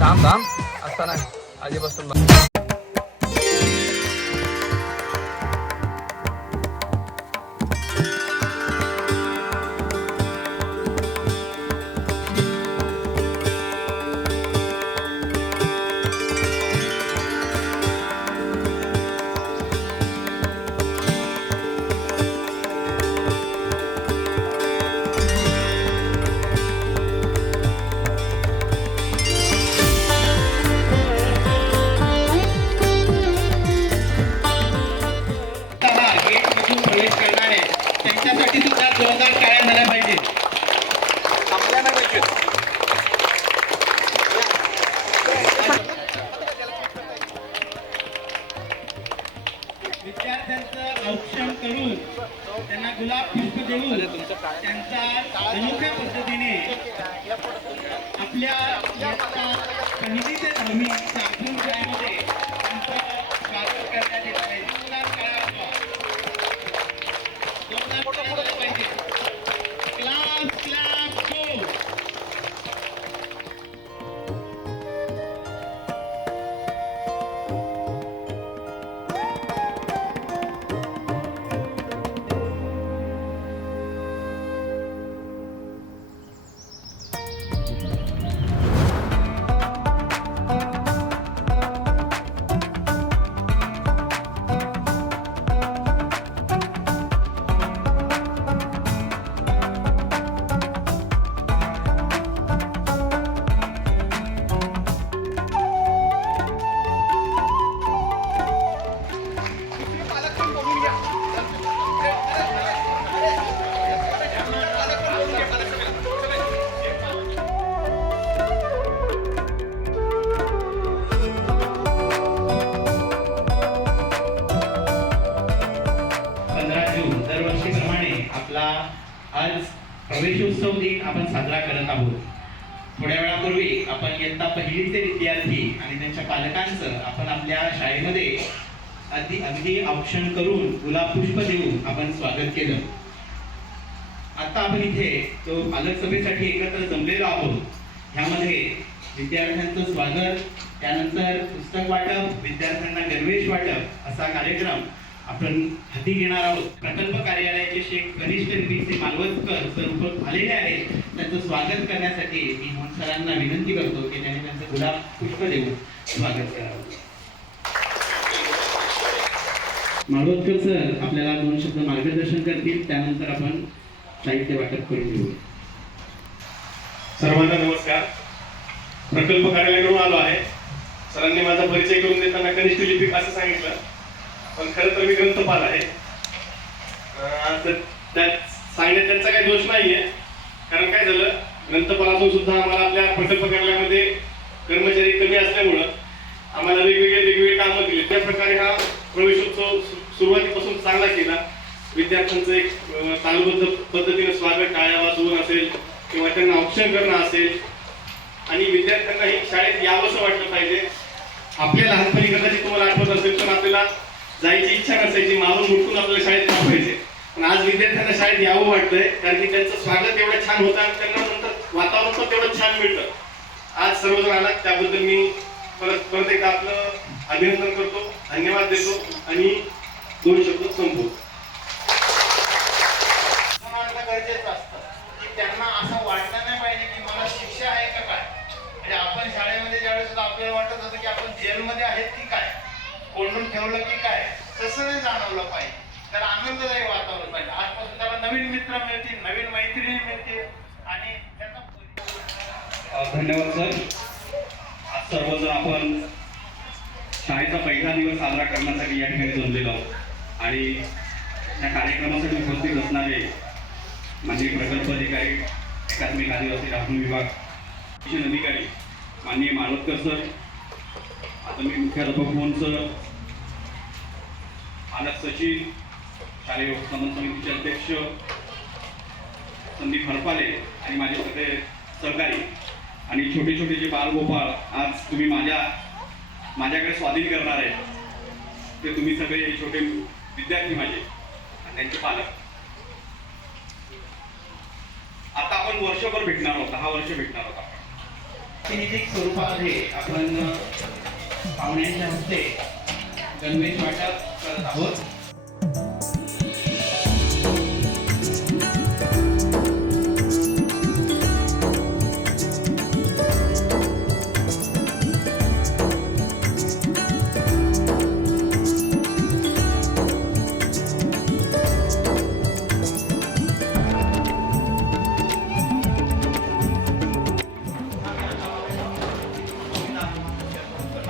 थांब थांब असताना आधीपासून प्रवेश करणारे त्यांच्यासाठी सुद्धा जोरदार टाळ्या झाल्या पाहिजे. विद्यार्थ्यांचं औक्षण करून त्यांना गुलाब पुष्प देऊन त्यांचा अनोख्या पद्धतीने आपल्या पहिली ते 10वी साखर शाळेमध्ये त्यांचं स्वागत करण्यात येत आहे. आपला आज प्रवेशोत्सव दिन आपण साजरा करत आहोत. थोड्या वेळापूर्वी आपण इयत्ता पहिलीचे विद्यार्थी आणि त्यांच्या पालकांचं आपण आपल्या शाळेमध्ये अगदी औक्षण करून गुलाब पुष्प देऊन आपण स्वागत केलं. आता आपण इथे तो पालक सभेसाठी एकत्र जमलेलो आहोत. ह्यामध्ये विद्यार्थ्यांचं स्वागत, त्यानंतर पुस्तक वाटप, विद्यार्थ्यांना गणवेश वाटप असा कार्यक्रम आपण हाती घेणार आहोत. प्रकल्प कार्यालयाचे शेख कनिष्ठ निरीक्षक मालवणकर सर आलेले आहेत. त्यांचं स्वागत करण्यासाठी मी मोहन सरांना विनंती करतो की त्यांनी त्यांचं गुलाब पुष्प देऊन स्वागत करावं. मालवणकर सर आपल्याला 2 शब्द मार्गदर्शन करतील, त्यानंतर आपण साहित्य वाटप करून घेऊ. सर्वांना नमस्कार. प्रकल्प कार्यालयाकडून आलो आहे. सरांनी माझा परिचय करून देताना कनिष्ठ लिपिक असं सांगितलं, पण खरं तर मी ग्रंथपाल आहे. त्यात सांगण्यात त्यांचा काही दोष नाहीये. कारण काय झालं, ग्रंथपालातून सुद्धा आम्हाला आपल्या प्रकल्प कार्यालयामध्ये कर्मचारी कमी असल्यामुळं आम्हाला वेगवेगळे कामं दिली. त्या प्रकारे हा प्रवेशोत्सव सुरुवातीपासून चांगला केला. विद्यार्थ्यांचं एक तालबद्ध पद्धतीने स्वागत टाळ्या वाजवून असेल किंवा त्यांना औक्षण करणं असेल, आणि विद्यार्थ्यांनाही शाळेत यावंसं वाटलं पाहिजे. आपल्या लहानपणी कदाचित तुम्हाला आठवत असेल, पण आपल्याला जायची इच्छा नसायची, मारून मुटकून आपल्याला शाळेत पाठवायचे. पण आज विद्यार्थ्यांना शाळेत यावं वाटतंय, कारण की त्यांचं स्वागत एवढं छान होतं आणि त्यांना नंतर वातावरण पण तेवढं छान मिळतं. आज सर्वजण आलात त्याबद्दल मी परत एकदा आपलं अभिनंदन करतो, धन्यवाद देतो आणि 2 शब्द संपवतो. गरजेचं असतं की त्यांना असं वाटलं नाही पाहिजे की मला शिक्षा आहे का काय. म्हणजे आपण शाळेमध्ये ज्यावेळेस आपल्याला वाटत होतं की आपण जेलमध्ये आहेत की काय, कोंडून ठेवलं की काय, तसं नाही जाणवलं पाहिजे. त्याला आनंददायी वातावरण पाहिजे. आजपासून त्याला नवीन मित्र मिळतील, नवीन मैत्रिणी मिळतील आणि त्याचा. धन्यवाद सर. आज सर्वजण आपण शाळेचा पहिला दिवस साजरा करण्यासाठी या ठिकाणी जमलेलो आहोत आणि या कार्यक्रमासाठी उपस्थित असणारे माननीय प्रकल्प अधिकारी, एकात्मिक आदिवासी राखून विभाग शिक्षण अधिकारी माननीय मालवणकर सर, आता मी मुख्याध्यापक मोहन सर, पालक सचिव, शालेय व्यवस्थापन समितीचे अध्यक्ष संदीप हरपाले आणि माझे सगळे सहकारी आणि छोटे छोटे जे बालगोपाळ आज तुम्ही माझ्याकडे स्वाधीन करणार आहे, ते तुम्ही सगळे छोटे विद्यार्थी माझे आणि त्यांचे पालक. आता आपण वर्षभर भेटणार आहोत, 10 वर्ष भेटणार आहोत आपण. प्रातिनिधिक स्वरूपामध्ये आपण पाहुण्यांच्या हस्ते गणवेश वाटप करत आहोत.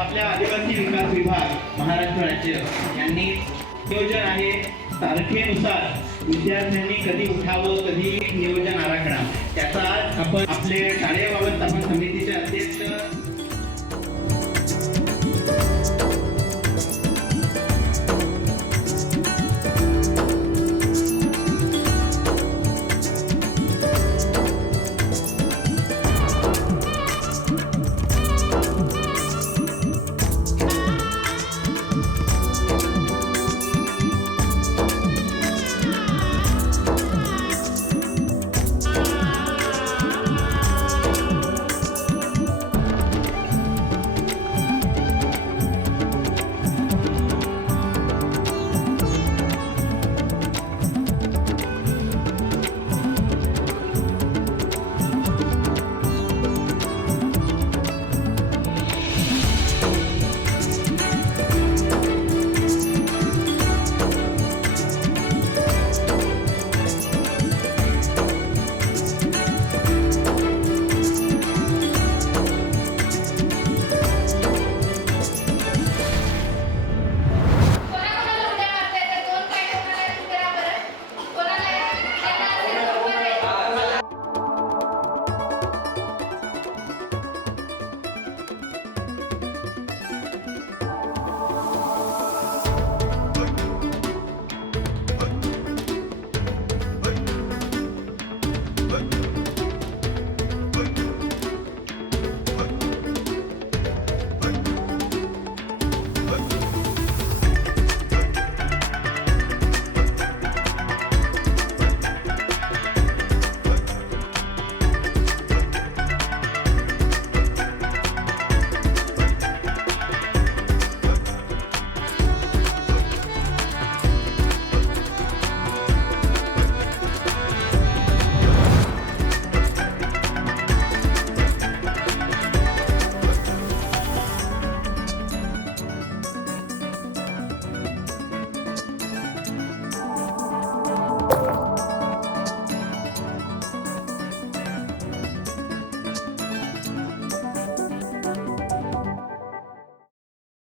आपल्या आदिवासी विकास विभाग महाराष्ट्र राज्य यांनी नियोजन आहे तारखेनुसार विद्यार्थ्यांनी कधी उठावं कधी नियोजन आराखडा त्याचा आज आपण आपले शाळेबाबत आपण